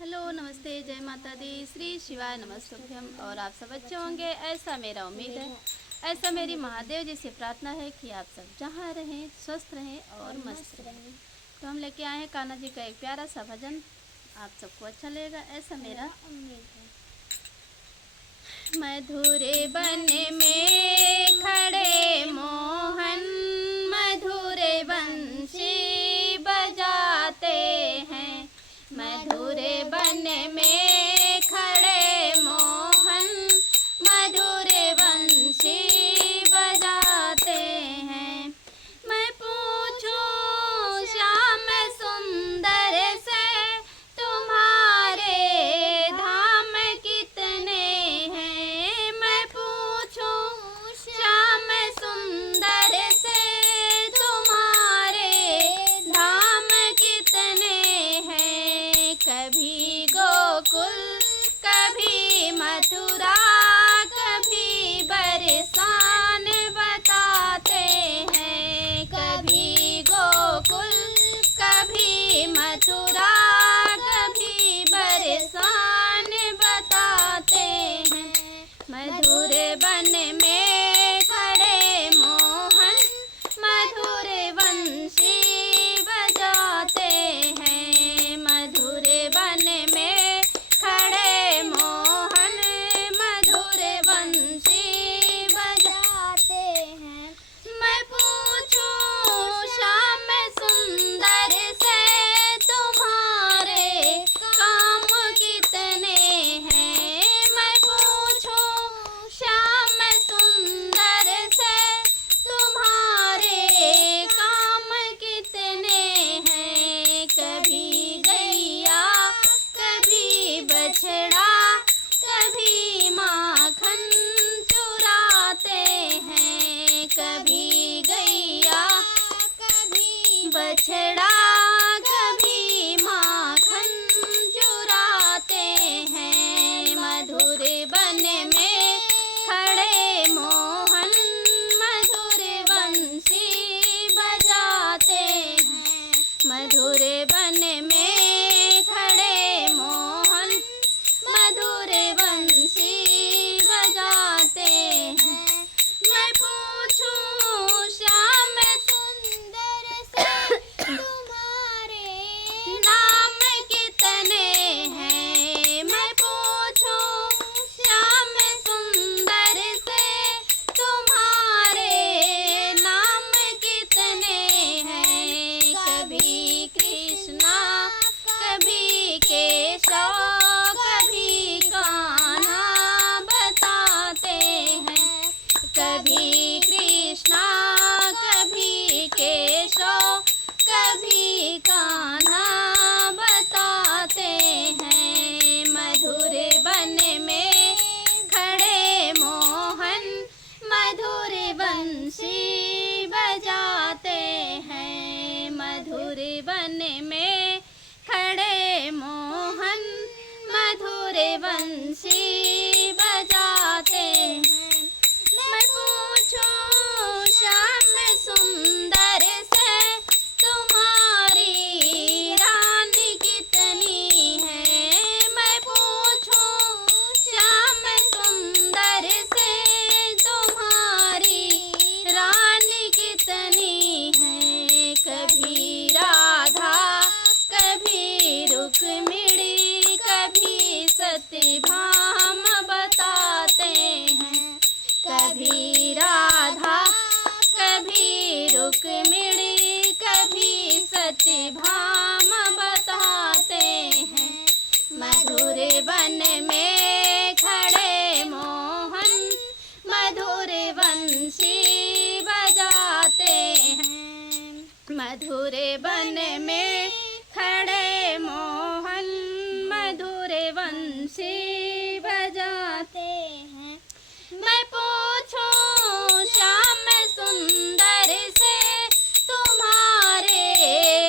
Hello, नमस्ते, जय माता दी, श्री शिवाय नमस्तुभ्यम। और आप सब अच्छे होंगे, ऐसा मेरा उम्मीद है। ऐसा मेरी महादेव जी से प्रार्थना है कि आप सब जहाँ रहें स्वस्थ रहें और मस्त रहें। तो हम लेके आए हैं कान्हा जी का एक प्यारा सा भजन, आप सबको अच्छा लगेगा, ऐसा मेरा उम्मीद है। मधुरे वन में खड़े मोहन, मधुरे बंसी बजाते हैं। मधुरे वन में खड़े मोहन, मधुरे बंसी बजाते हैं। मैं पूछूं श्याम सुंदर से, तुम्हारे धाम कितने हैं। मैं पूछूं श्याम सुंदर से, तुम्हारे धाम कितने हैं। कभी गोकुल, कभी मथुरा, कभी बरसान बताते हैं। कभी गोकुल, कभी मथुरा, कभी बरसान बताते हैं। मधुर वन में खड़े मोहन, मधुर बंसी बजाते हैं। मधुर वन में खड़े मोहन, मधुर बंसी बजाते हैं। मैं पूछूं श्याम सुंदर से, तुम्हारे काम कितने हैं। मैं पूछूं श्याम सुंदर से, तुम्हारे काम कितने हैं। कभी गैया, कभी बछड़ा, कभी माखन चुराते हैं। कभी गैया, कभी बछड़ा, कभी माखन चुराते हैं। मधुर वन में खड़े मोहन, मधुर बंसी बजाते हैं। मधुर वन में खड़े मोहन, मधुर बंसी बजाते हैं। मैं पूछूं श्याम सुंदर से, तुम्हारे नाम कितने हैं। मैं पूछूं श्याम सुंदर से, तुम्हारे नाम कितने हैं। कभी कृष्णा, कभी केशव, कभी कान्हा बताते हैं। कभी कृष्णा, कभी केशव, कभी कान्हा बताते हैं। मधुर वन में खड़े मोहन, मधुर बंसी बजाते हैं। मधुर वन में खड़े मोहन, मधुर बंसी बजाते हैं। मैं पूछूं श्याम सुंदर से, तुम्हारी रानी कितनी है। मैं पूछूं श्याम सुंदर से, तुम्हारी रानी कितनी है। कभी राधा, कभी रुक्मिणी, कभी सत्यभाम बताते हैं। कभी राधा, कभी रुक्मिणी, कभी सत्यभाम बताते हैं। मधुर वन में खड़े मोहन, मधुर बंसी बजाते हैं। मधुर वन में खड़े मोहन, मधुर बंसी बजाते हैं। मैं पूछूं श्याम सुंदर से, तुम्हारे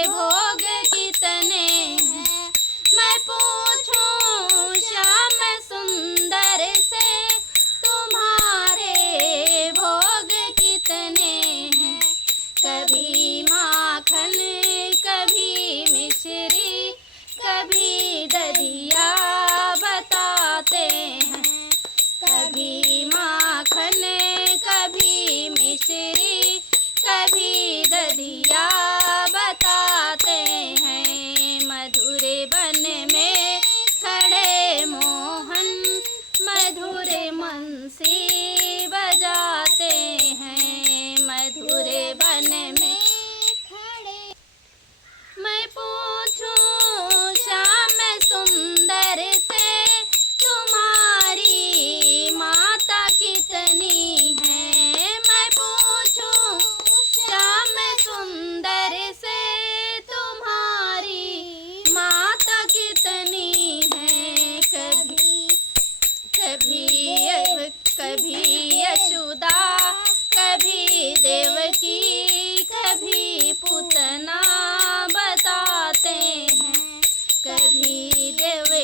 भोग कितने हैं। मैं पूछूं श्याम सुंदर से, तुम्हारे भोग कितने हैं। कभी माखन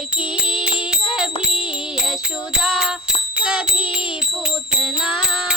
देवकी, कभी यशोदा, कभी पूतना।